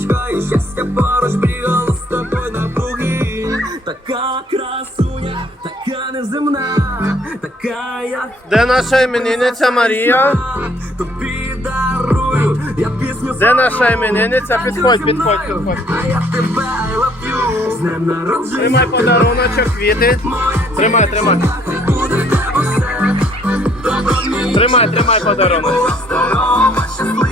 сонечко і щастя поруч бігало з тобою навкруги. Така красуня, така неземна, така як Де наша іменинниця Марія? тобі дарую, я пісню Де наша іменинниця? Підходь, підходь, підходь. А я тебе I love you З днем народження Тримай подаруночок, квіти. Тримай, тримай. буде в тебе все Добро Тримай, тримай подарунок. була здорова, щаслива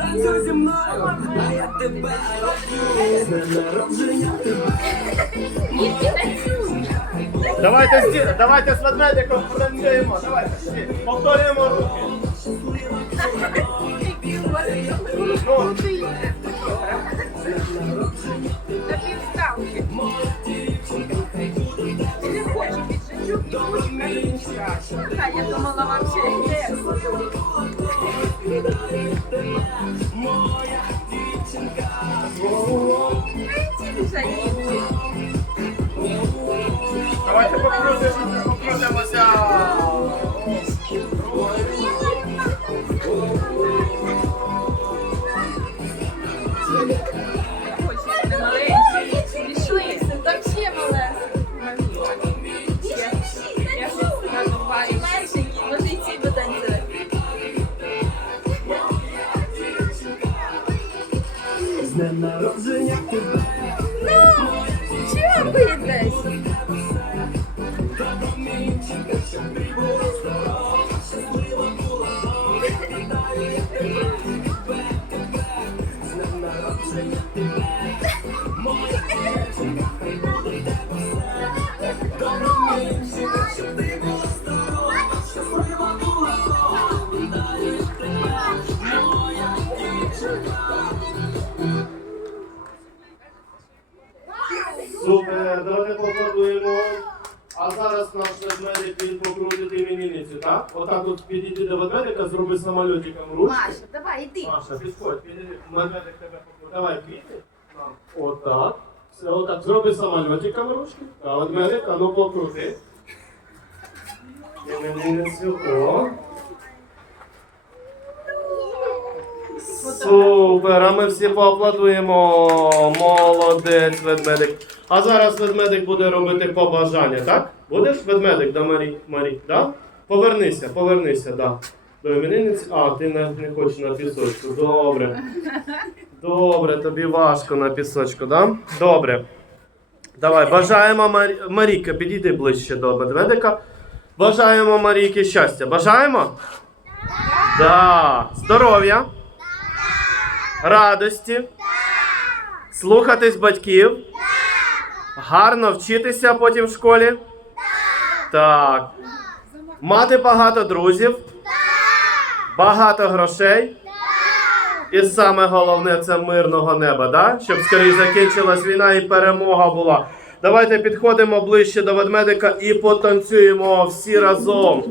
Танцюй зі мною, а я тебе I love you З днем народження тебе Давайте з ді- давайте з ведмедиком потанцюємо. Давайте всі. Повторюємо руки. Ну, На півставки. Ти не хочеш підшичу, і хочеш на півставки. А я думала, вам так? Отак от підійди до ведмедика, зроби самольотиком ручку. Маша, давай, іди. Маша, підходь, підійди. Ведмедик тебе покрутить. Давай квіти. Отак. Все, отак. Зроби самольотиком ручки. А ведмедик, а ну покрути. Іменинницю. О. Супер, а ми всі поаплодуємо. Молодець, ведмедик. А зараз ведмедик буде робити побажання, так? Будеш ведмедик до Марі? Марі, да? Повернися, повернися, да. До іменинниці. А, ти не, не хочеш на пісочку. Добре. Добре, тобі важко на пісочку, да? Добре. Давай, бажаємо Марі... Марійка, підійди ближче до ведмедика. Бажаємо Марійки щастя. Бажаємо? Да. Здоров'я. Радості. Слухатись батьків. Гарно вчитися потім в школі. Так. Мати багато друзів. Багато грошей. І саме головне це мирного неба, да? щоб скоріше закінчилась війна і перемога була. Давайте підходимо ближче до ведмедика і потанцюємо всі разом.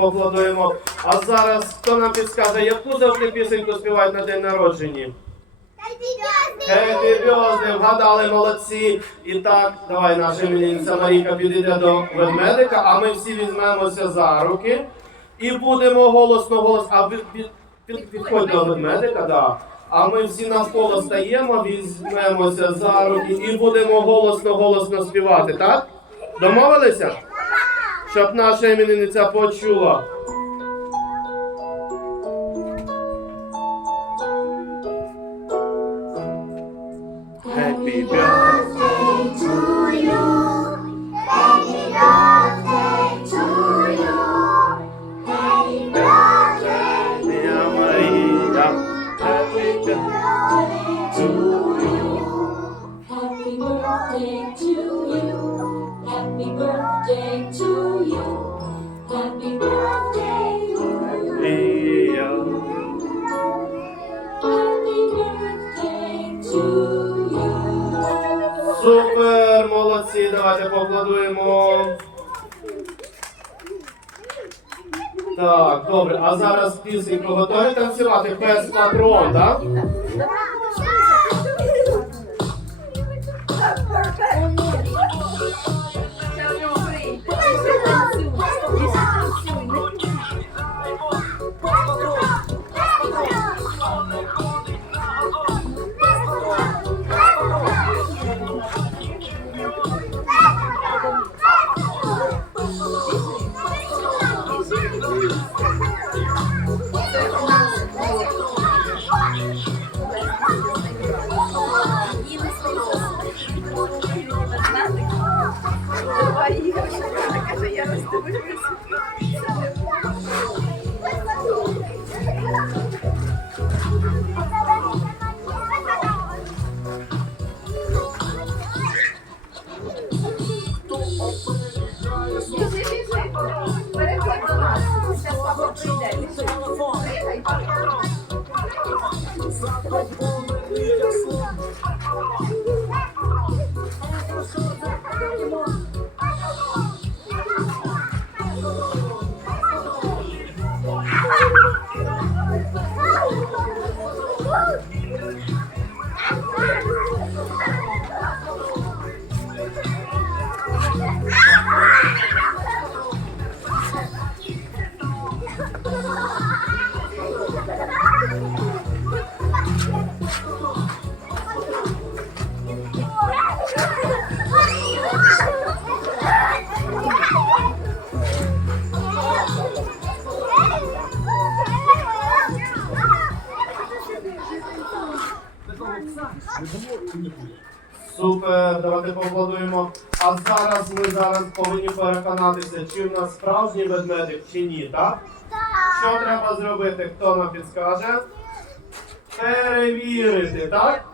Поаплодуємо. А зараз хто нам підскаже, яку завжди пісеньку співають на день народження? Happy birthday, вгадали, молодці. І так, давай наша іменинниця Марійка підійде до ведмедика, а ми всі візьмемося за руки і будемо голосно голос. А ви під, під, підходь до ведмедика, да. А ми всі навколо стаємо, візьмемося за руки і будемо голосно голосно співати, так? Домовилися? Щоб наша іменинниця почула. Давайте поаплодуємо. Так, добре, а зараз пісеньку готові танцювати пес патрон, так? Давай, 我。Зараз повинні переконатися, чи в нас справжній ведмедик, чи ні, так? Що треба зробити? Хто нам підскаже? Перевірити, так?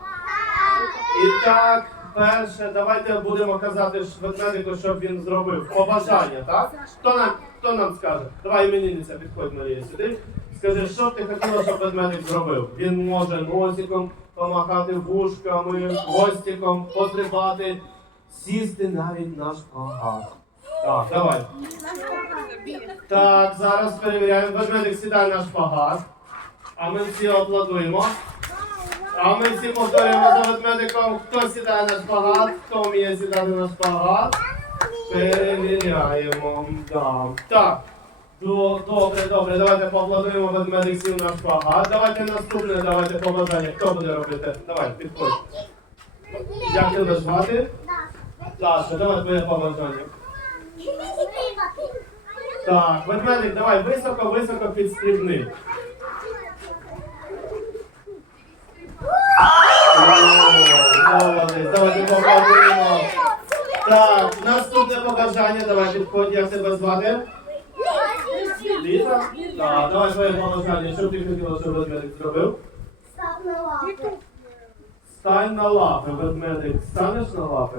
І так, перше, давайте будемо казати ведмедику, щоб він зробив побажання, так? Хто нам, хто нам скаже? Давай іменинниця, підходь Марія сюди. Скажи, що б ти хотіла, щоб ведмедик зробив? Він може носиком помахати вушками, хвостиком, пострибати, сісти навіть на шпагат. Так, давай. Так, зараз перевіряємо. Ведмедик сідає на шпагат. А ми всі аплодуємо. А ми всі повторюємо за ведмедиком, хто сідає на шпагат, хто вміє сідати на шпагат. Перевіряємо. Да. Так. Добре, добре, давайте поаплодуємо ведмедик сів на шпагат. Давайте наступне, давайте побажання. Хто буде робити? Давай, підходь. Як тебе звати? Даша, давай твоє побажання. Так, ведмедик, давай високо-високо підстрибни. О, Молодець, давайте поаплодуємо. Так, наступне побажання, давай підходь, як тебе звати? Ліза? Так, давай твоє побажання. Що ти хотіла, щоб ведмедик зробив? Стань на лапи, ведмедик. Станеш на лапи?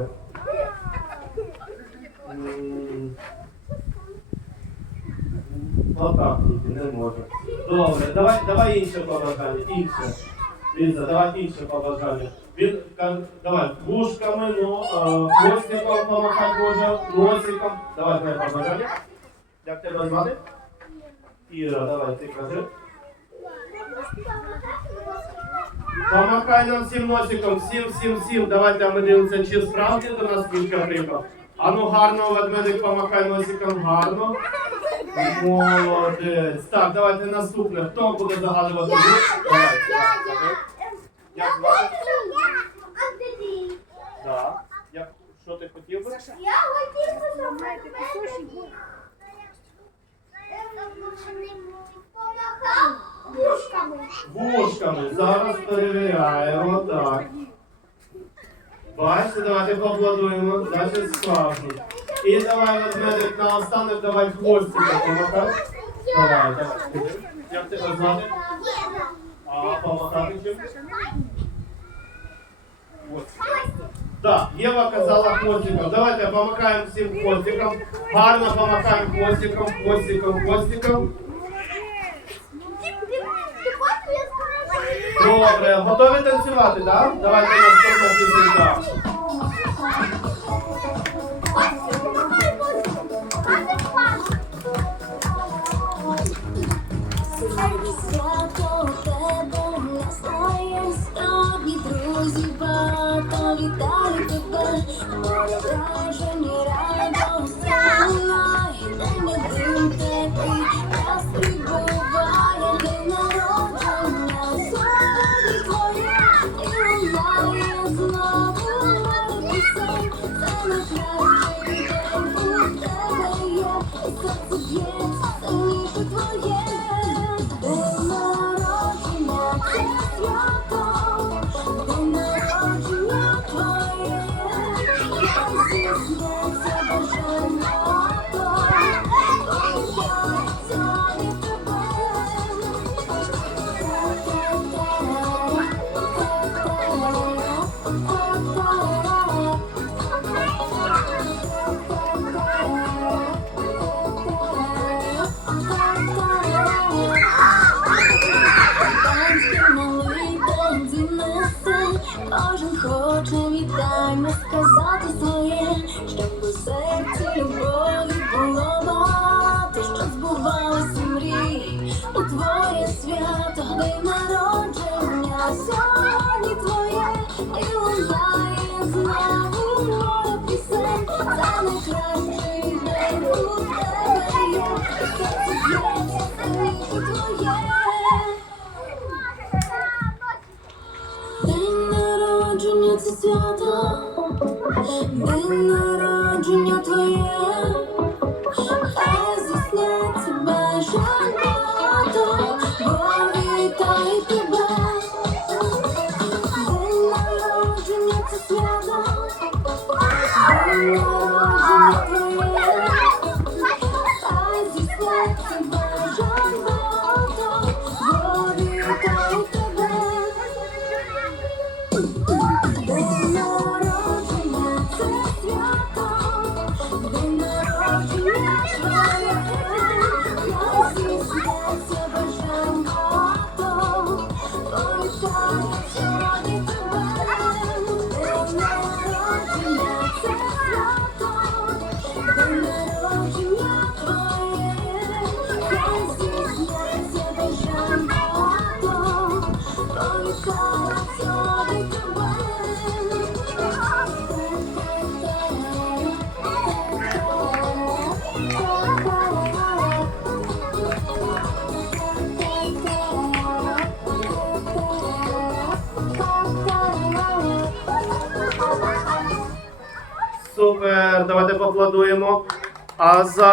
Отак не може. Добре, давай, давай інше побажання, інше. Ліза, давай інше побажання. Він, давай, вушками, ну, е, хвостиком помахай може, носиком. Давай твоє побажання. Як тебе звати? Іра, давай, ти кажи. Помахай нам всім носиком, всім, всім, всім. Давайте ми дивимося, чи справді до нас кілька прийшов. А ну гарно, ведмедик, помахай носиком, гарно. Молодець. Так, давайте наступне. Хто буде загадувати? Давай. Як звати? Так. Як, що ти хотів би? Вушками. Зараз перевіряємо. Так. Бачите, давайте поаплодуємо. Значить справді. І давай ведмедик на останок, давай хвостика помахай. Давай, давай. Як тебе звати? А, помахати чим? Ось. Так, Єва казала хвостиком. Давайте помахаємо всім хвостиком. Гарно помахаємо хвостиком, хвостиком, хвостиком. Добре, готові танцювати, так? Давайте наступна пісенька. Народження це свято, день Супер, давайте поаплодуємо. А зараз.